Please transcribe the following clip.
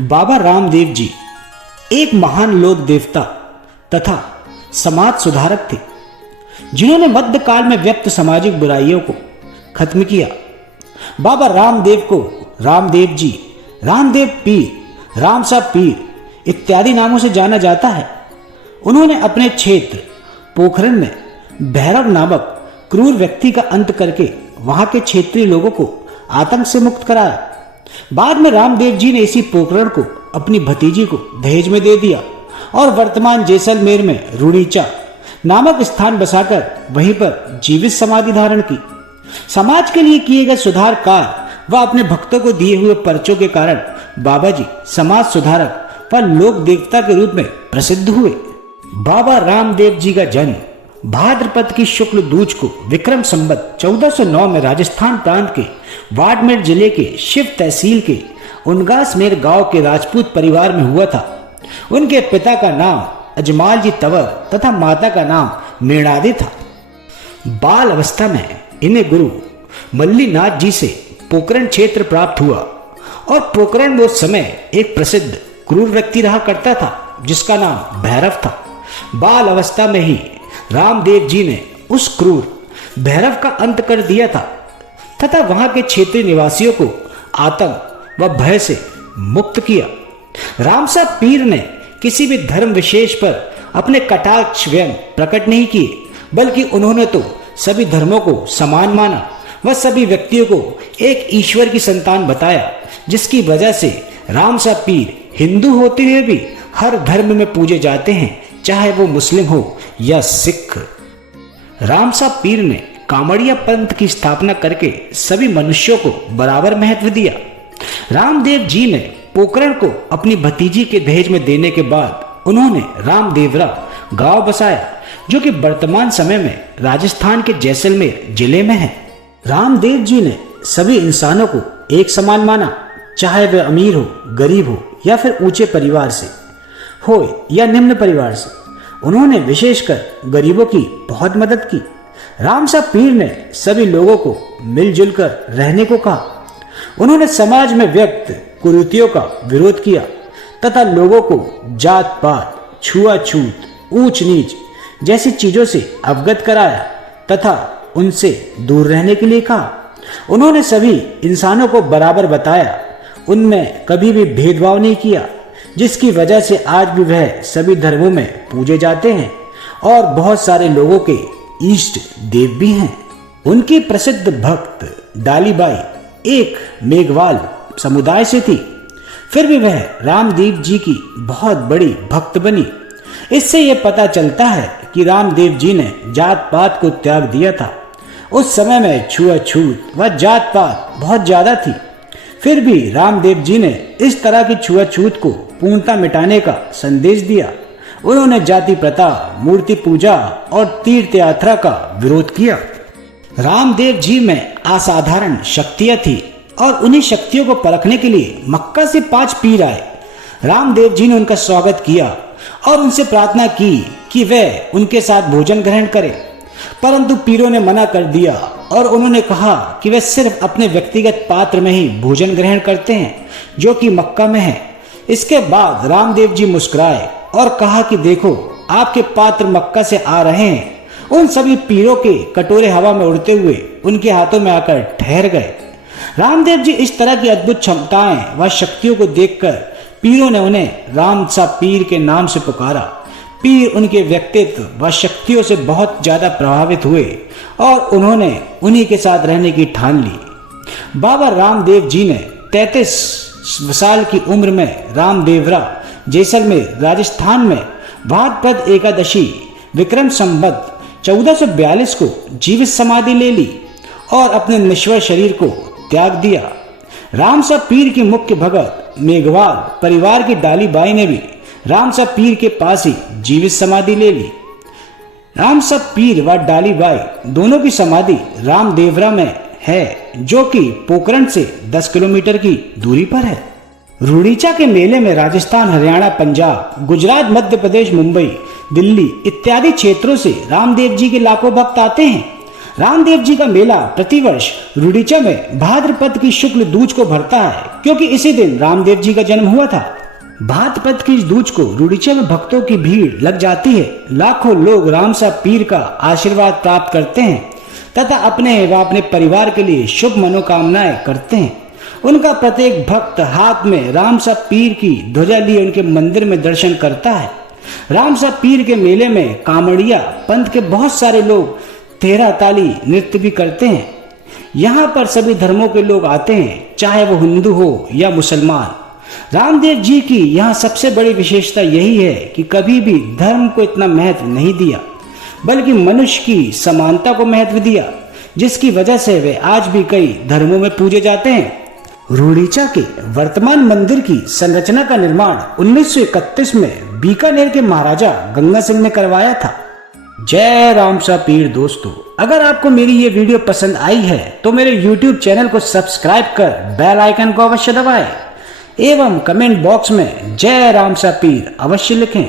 बाबा रामदेव जी एक महान लोक देवता तथा समाज सुधारक थे, जिन्होंने मध्यकाल में व्यक्त सामाजिक बुराइयों को खत्म किया। बाबा रामदेव को रामदेव जी, रामदेव पीर, रामसा पीर इत्यादि नामों से जाना जाता है। उन्होंने अपने क्षेत्र पोखरण में भैरव नामक क्रूर व्यक्ति का अंत करके वहां के क्षेत्रीय लोगों को आतंक से मुक्त कराया। बाद में रामदेव जी ने इसी पोखरण को अपनी भतीजी को दहेज में दे दिया और वर्तमान जैसलमेर में रुड़ीचा नामक स्थान बसाकर वहीं पर जीवित समाधि धारण की। समाज के लिए किए गए सुधार कार्य व अपने भक्तों को दिए हुए पर्चों के कारण बाबा जी समाज सुधारक व लोक देवता के रूप में प्रसिद्ध हुए। बाबा रामदेव जी का जन्म भाद्रपद की शुक्ल दूज को विक्रम संवत 1409 में राजस्थान प्रांत के बाड़मेर जिले के शिव तहसील के उनगासमेर गांव के राजपूत परिवार में हुआ था। उनके पिता का नाम अजमाल जी तंवर तथा माता का नाम मेणादे था। बाल अवस्था में इन्हें गुरु मल्लीनाथ जी से पोखरण क्षेत्र प्राप्त हुआ और पोखरण में उस समय एक प्रसिद्ध क्रूर व्यक्ति रहा करता था जिसका नाम भैरव था। बाल अवस्था में ही रामदेव जी ने उस क्रूर भैरव का अंत कर दिया था तथा वहां के क्षेत्रीय निवासियों को आतंक व भय से मुक्त किया। रामसा पीर ने किसी भी धर्म विशेष पर अपने कटाक्ष व्यंग प्रकट नहीं किए, बल्कि उन्होंने तो सभी धर्मों को समान माना व सभी व्यक्तियों को एक ईश्वर की संतान बताया, जिसकी वजह से रामसा पीर हिंदू होते हुए भी हर धर्म में पूजे जाते हैं, चाहे वो मुस्लिम हो या सिख। रामसा पीर ने कामड़िया पंथ की स्थापना करके सभी मनुष्यों को बराबर महत्व दिया। रामदेव जी ने पोखरण को अपनी भतीजी के दहेज में देने के बाद उन्होंने रामदेवरा गांव बसाया, जो कि वर्तमान समय में राजस्थान के जैसलमेर जिले में है। रामदेव जी ने सभी इंसानों को एक समान माना, चाहे वह अमीर हो, गरीब हो या फिर ऊंचे परिवार से हो या निम्न परिवार से। उन्होंने विशेषकर गरीबों की बहुत मदद की। रामसा पीर ने सभी लोगों को मिलजुल कर रहने को कहा। उन्होंने समाज में व्यक्त कुरीतियों का विरोध किया तथा लोगों को जात पात, छुआछूत, ऊंच नीच जैसी चीजों से अवगत कराया तथा उनसे दूर रहने के लिए कहा। उन्होंने सभी इंसानों को बराबर बताया, उनमें कभी भी भेदभाव नहीं किया, जिसकी वजह से आज भी वह सभी धर्मों में पूजे जाते हैं और बहुत सारे लोगों के इष्ट देव भी हैं। उनकी प्रसिद्ध भक्त डालीबाई एक मेघवाल समुदाय से थी, फिर भी वह रामदेव जी की बहुत बड़ी भक्त बनी। इससे यह पता चलता है कि रामदेव जी ने जात पात को त्याग दिया था। उस समय में छुआछूत व जात पात बहुत ज्यादा थी, फिर भी रामदेव जी ने इस तरह की छुआछूत को पूर्णतः मिटाने का संदेश दिया। उन्होंने जाति प्रथा, मूर्ति पूजा और तीर्थ यात्रा का विरोध किया। रामदेव जी में असाधारण शक्तियां थी और उन्हीं शक्तियों को परखने के लिए मक्का से 5 पीर आए। रामदेव जी ने उनका स्वागत किया और उनसे प्रार्थना की कि वे उनके साथ भोजन ग्रहण करें, परंतु पीरों ने मना कर दिया और उन्होंने कहा कि वे सिर्फ अपने व्यक्तिगत पात्र में ही भोजन ग्रहण करते हैं, जो कि मक्का में है। इसके बाद रामदेव जी मुस्कुराए और कहा कि देखो, आपके पात्र मक्का से आ रहे हैं। उन सभी पीरों के कटोरे हवा में उड़ते हुए उनके हाथों में आकर ठहर गए। रामदेव जी इस तरह की अद्भुत क्षमताएं व शक्तियों को देखकर पीरों ने उन्हें रामसा पीर के नाम से पुकारा। पीर उनके व्यक्तित्व व शक्तियों से बहुत ज्यादा प्रभावित हुए और उन्होंने उन्हीं के साथ रहने की ठान ली। बाबा रामदेव जी ने 33 साल की उम्र में रामदेवरा जैसलमेर राजस्थान में भाद्रपद एकादशी विक्रम संवत 1442 को जीवित समाधि ले ली और अपने नश्वर शरीर को त्याग दिया। रामसा पीर की मुख्य भगत मेघवाल परिवार की डालीबाई ने भी रामसा पीर के पास ही जीवित समाधि ले ली। रामसा पीर व डालीबाई दोनों की समाधि रामदेवरा में है, जो कि पोखरण से 10 किलोमीटर की दूरी पर है। रुड़ीचा के मेले में राजस्थान, हरियाणा, पंजाब, गुजरात, मध्य प्रदेश, मुंबई, दिल्ली इत्यादि क्षेत्रों से रामदेव जी के लाखों भक्त आते हैं। रामदेव जी का मेला प्रतिवर्ष रुड़ीचा में भाद्रपद की शुक्ल दूज को भरता है, क्योंकि इसी दिन रामदेव जी का जन्म हुआ था। भाद्रपद की इस दूज को रुड़ीचा में भक्तों की भीड़ लग जाती है। लाखों लोग रामसा पीर का आशीर्वाद प्राप्त करते हैं तथा अपने व अपने परिवार के लिए शुभ मनोकामनाएं करते हैं। उनका प्रत्येक भक्त हाथ में रामसा पीर की ध्वजा लिए उनके मंदिर में दर्शन करता है। रामसा पीर के मेले में कामड़िया पंथ के बहुत सारे लोग तेरह ताली नृत्य भी करते हैं। यहाँ पर सभी धर्मों के लोग आते हैं, चाहे वो हिंदू हो या मुसलमान। रामदेव जी की यहाँ सबसे बड़ी विशेषता यही है कि कभी भी धर्म को इतना महत्व नहीं दिया, बल्कि मनुष्य की समानता को महत्व दिया, जिसकी वजह से वे आज भी कई धर्मों में पूजे जाते हैं। रुड़ीचा के वर्तमान मंदिर की संरचना का निर्माण 1931 में बीकानेर के महाराजा गंगा सिंह ने करवाया था। जय रामसा पीर। दोस्तों, अगर आपको मेरी ये वीडियो पसंद आई है तो मेरे YouTube चैनल को सब्सक्राइब कर बेल आइकन को अवश्य दबाएं एवं कमेंट बॉक्स में जय रामसा पीर अवश्य लिखें।